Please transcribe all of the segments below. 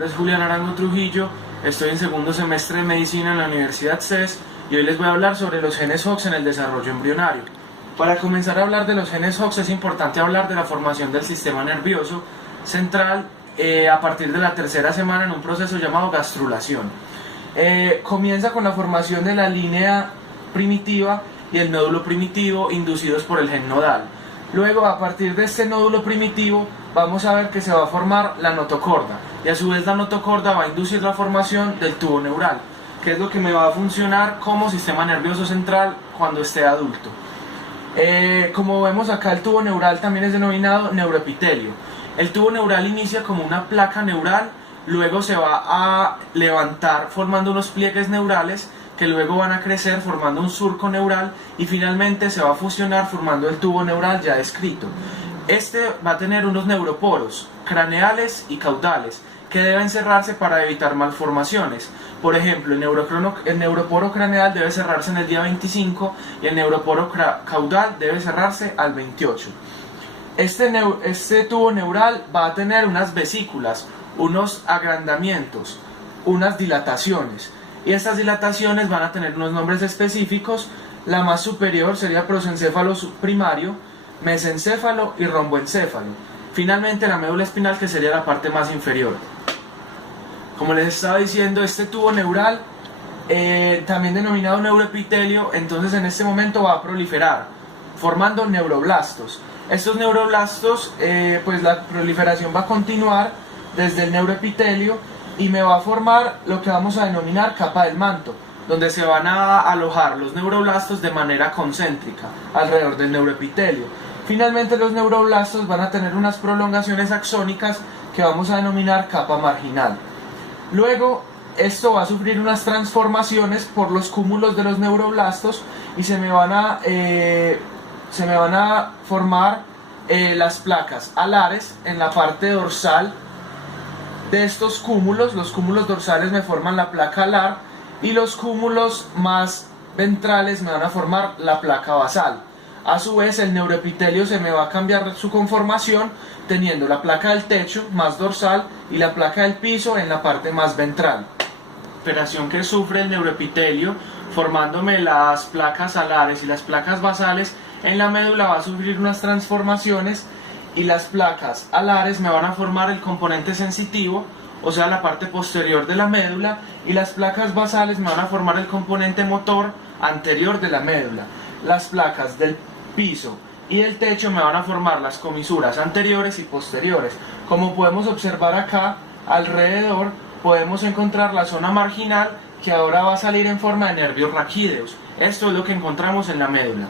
nombre es Julián Arango Trujillo, estoy en segundo semestre de Medicina en la Universidad CES y hoy les voy a hablar sobre los genes Hox en el desarrollo embrionario. Para comenzar a hablar de los genes Hox es importante hablar de la formación del sistema nervioso central a partir de la tercera semana en un proceso llamado gastrulación. Comienza con la formación de la línea primitiva y el nódulo primitivo inducidos por el gen nodal. Luego, a partir de este nódulo primitivo, vamos a ver que se va a formar la notocorda y a su vez la notocorda va a inducir la formación del tubo neural, que es lo que me va a funcionar como sistema nervioso central cuando esté adulto. Como vemos acá, el tubo neural también es denominado neuroepitelio. El tubo neural inicia como una placa neural, luego se va a levantar formando unos pliegues neurales que luego van a crecer formando un surco neural y finalmente se va a fusionar formando el tubo neural ya descrito. Este va a tener unos neuroporos craneales y caudales que deben cerrarse para evitar malformaciones. Por ejemplo, el neuroporo craneal debe cerrarse en el día 25 y el neuroporo caudal debe cerrarse al 28. Este tubo neural va a tener unas vesículas, unos agrandamientos, unas dilataciones. Y estas dilataciones van a tener unos nombres específicos. La más superior sería prosencéfalo primario, mesencéfalo y romboencéfalo. Finalmente la médula espinal, que sería la parte más inferior. Como les estaba diciendo, este tubo neural, también denominado neuroepitelio, entonces en este momento va a proliferar, formando neuroblastos. Estos neuroblastos, pues la proliferación va a continuar desde el neuroepitelio y me va a formar lo que vamos a denominar capa del manto, donde se van a alojar los neuroblastos de manera concéntrica alrededor del neuroepitelio. Finalmente los neuroblastos van a tener unas prolongaciones axónicas que vamos a denominar capa marginal. Luego esto va a sufrir unas transformaciones por los cúmulos de los neuroblastos y se me van a formar las placas alares en la parte dorsal de estos cúmulos. Los cúmulos dorsales me forman la placa alar y los cúmulos más ventrales me van a formar la placa basal. A su vez el neuroepitelio se me va a cambiar su conformación teniendo la placa del techo más dorsal y la placa del piso en la parte más ventral. La operación que sufre el neuroepitelio formándome las placas alares y las placas basales en la médula va a sufrir unas transformaciones y las placas alares me van a formar el componente sensitivo, o sea la parte posterior de la médula, y las placas basales me van a formar el componente motor anterior de la médula. Las placas del piso y del techo me van a formar las comisuras anteriores y posteriores. Como podemos observar acá, alrededor podemos encontrar la zona marginal que ahora va a salir en forma de nervios raquídeos. Esto es lo que encontramos en la médula.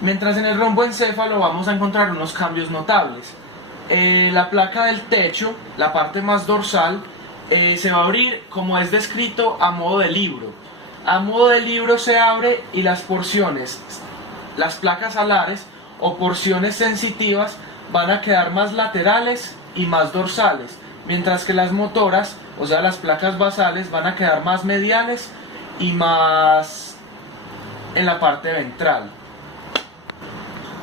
Mientras en el romboencéfalo vamos a encontrar unos cambios notables. La placa del techo, la parte más dorsal, se va a abrir como es descrito a modo de libro. A modo de libro se abre y las porciones, las placas alares o porciones sensitivas van a quedar más laterales y más dorsales, mientras que las motoras, o sea las placas basales, van a quedar más mediales y más en la parte ventral.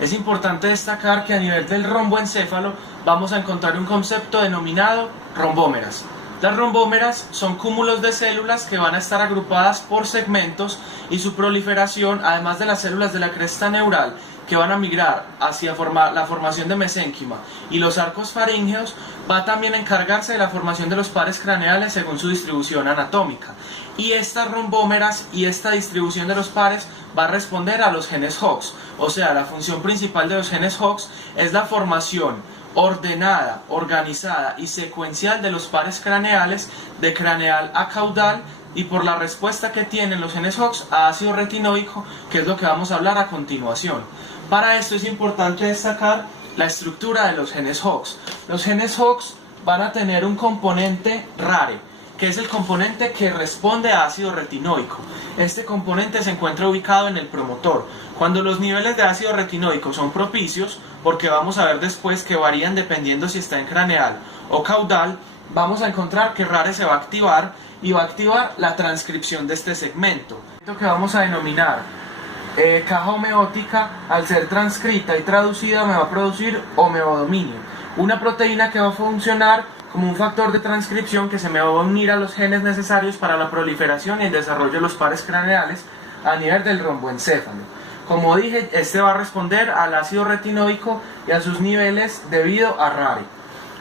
Es importante destacar que a nivel del romboencéfalo vamos a encontrar un concepto denominado rombómeras. Las rombómeras son cúmulos de células que van a estar agrupadas por segmentos y su proliferación, además de las células de la cresta neural que van a migrar hacia la formación de mesénquima y los arcos faríngeos, va también a encargarse de la formación de los pares craneales según su distribución anatómica. Y estas rombómeras y esta distribución de los pares va a responder a los genes Hox. O sea, la función principal de los genes Hox es la formación ordenada, organizada y secuencial de los pares craneales de craneal a caudal, y por la respuesta que tienen los genes Hox a ácido retinoico, que es lo que vamos a hablar a continuación. Para esto es importante destacar la estructura de los genes Hox. Los genes Hox van a tener un componente RARE, que es el componente que responde a ácido retinoico. Este componente se encuentra ubicado en el promotor. Cuando los niveles de ácido retinoico son propicios, porque vamos a ver después que varían dependiendo si está en craneal o caudal, vamos a encontrar que RARE se va a activar y va a activar la transcripción de este segmento. Esto que vamos a denominar caja homeótica, al ser transcrita y traducida me va a producir homeodominio, una proteína que va a funcionar como un factor de transcripción que se me va a unir a los genes necesarios para la proliferación y el desarrollo de los pares craneales a nivel del romboencéfalo. Como dije, este va a responder al ácido retinoico y a sus niveles debido a Rare.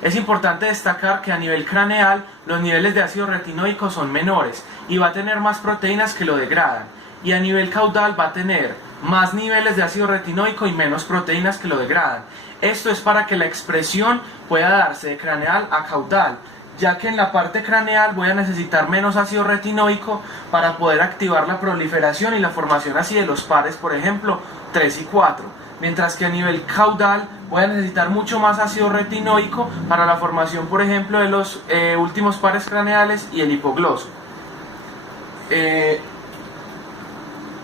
Es importante destacar que a nivel craneal los niveles de ácido retinoico son menores y va a tener más proteínas que lo degradan, y a nivel caudal va a tener más niveles de ácido retinoico y menos proteínas que lo degradan. Esto es para que la expresión pueda darse de craneal a caudal, ya que en la parte craneal voy a necesitar menos ácido retinoico para poder activar la proliferación y la formación así de los pares, por ejemplo, 3 y 4. Mientras que a nivel caudal voy a necesitar mucho más ácido retinoico para la formación, por ejemplo, de los últimos pares craneales y el hipogloso.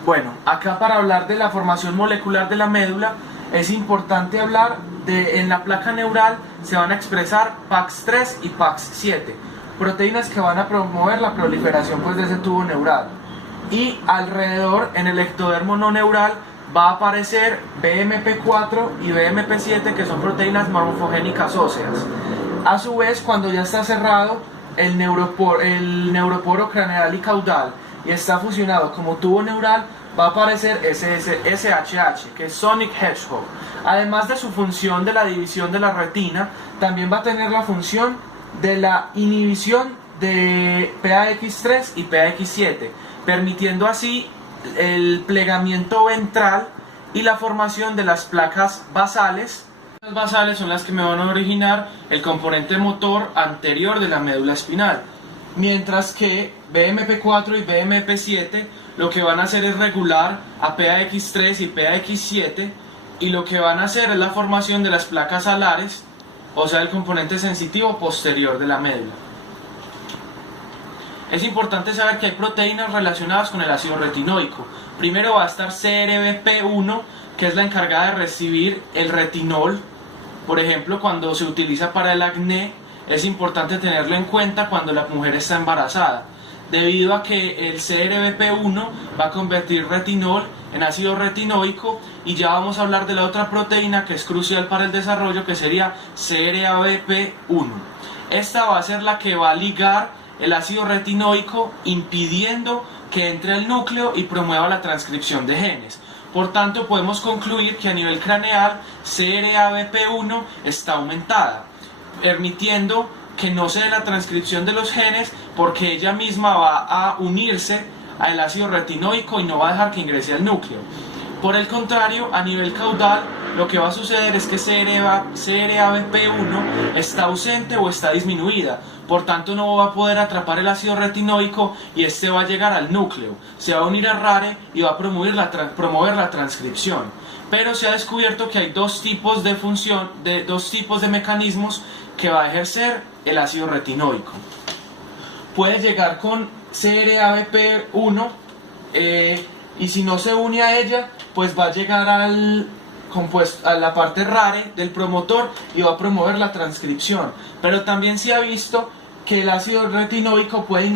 Bueno, acá para hablar de la formación molecular de la médula, es importante hablar de en la placa neural se van a expresar PAX3 y PAX7, proteínas que van a promover la proliferación pues, de ese tubo neural. Y alrededor, en el ectodermo no neural, va a aparecer BMP4 y BMP7, que son proteínas morfogénicas óseas. A su vez, cuando ya está cerrado el neuroporo craneal y caudal y está fusionado como tubo neural, va a aparecer SHH, que es Sonic Hedgehog. Además de su función de la división de la retina, también va a tener la función de la inhibición de PAX3 y PAX7, permitiendo así el plegamiento ventral y la formación de las placas basales. Las basales son las que me van a originar el componente motor anterior de la médula espinal, mientras que BMP4 y BMP7 lo que van a hacer es regular a PAX3 y PAX7, y lo que van a hacer es la formación de las placas alares, o sea el componente sensitivo posterior de la médula. Es importante saber que hay proteínas relacionadas con el ácido retinoico. Primero va a estar CRBP1, que es la encargada de recibir el retinol. Por ejemplo, cuando se utiliza para el acné, es importante tenerlo en cuenta cuando la mujer está embarazada, debido a que el CRBP1 va a convertir retinol en ácido retinoico, y ya vamos a hablar de la otra proteína que es crucial para el desarrollo, que sería CRABP1. Esta va a ser la que va a ligar el ácido retinoico, impidiendo que entre al núcleo y promueva la transcripción de genes. Por tanto, podemos concluir que a nivel craneal CRABP1 está aumentada, permitiendo que no se dé la transcripción de los genes, porque ella misma va a unirse al ácido retinoico y no va a dejar que ingrese al núcleo. Por el contrario, a nivel caudal, lo que va a suceder es que CRABP1 está ausente o está disminuida, por tanto no va a poder atrapar el ácido retinoico y este va a llegar al núcleo, se va a unir a Rare y va a promover la transcripción. Pero se ha descubierto que hay dos tipos de mecanismos que va a ejercer el ácido retinoico. Puede llegar con CRABP1 y si no se une a ella, pues va a llegar a la parte Rare del promotor y va a promover la transcripción. Pero también se ha visto que el ácido retinoico puede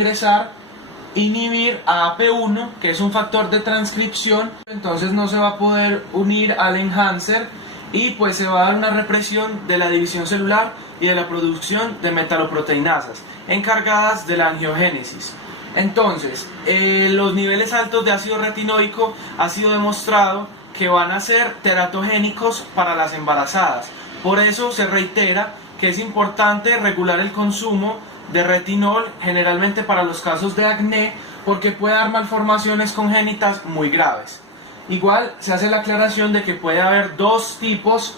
inhibir a AP1, que es un factor de transcripción, entonces no se va a poder unir al enhancer y pues se va a dar una represión de la división celular y de la producción de metaloproteinasas encargadas de la angiogénesis. Entonces, los niveles altos de ácido retinoico ha sido demostrado que van a ser teratogénicos para las embarazadas. Por eso se reitera que es importante regular el consumo de retinol, generalmente para los casos de acné, porque puede dar malformaciones congénitas muy graves. Igual se hace la aclaración de que puede haber dos tipos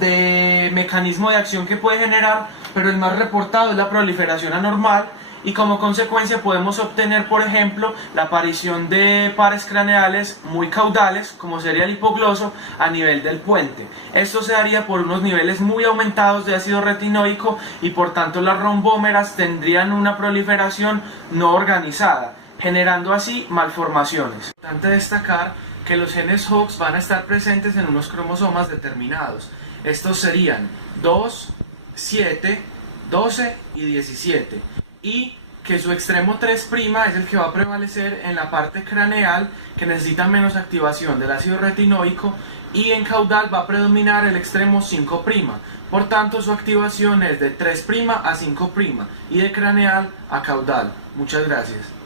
de mecanismo de acción que puede generar, pero el más reportado es la proliferación anormal, y como consecuencia podemos obtener, por ejemplo, la aparición de pares craneales muy caudales, como sería el hipogloso, a nivel del puente. Esto se daría por unos niveles muy aumentados de ácido retinoico y por tanto las rombómeras tendrían una proliferación no organizada, generando así malformaciones. Es importante destacar que los genes Hox van a estar presentes en unos cromosomas determinados. Estos serían 2, 7, 12 y 17. Y que su extremo 3' es el que va a prevalecer en la parte craneal, que necesita menos activación del ácido retinoico, y en caudal va a predominar el extremo 5'. Por tanto, su activación es de 3' a 5' y de craneal a caudal. Muchas gracias.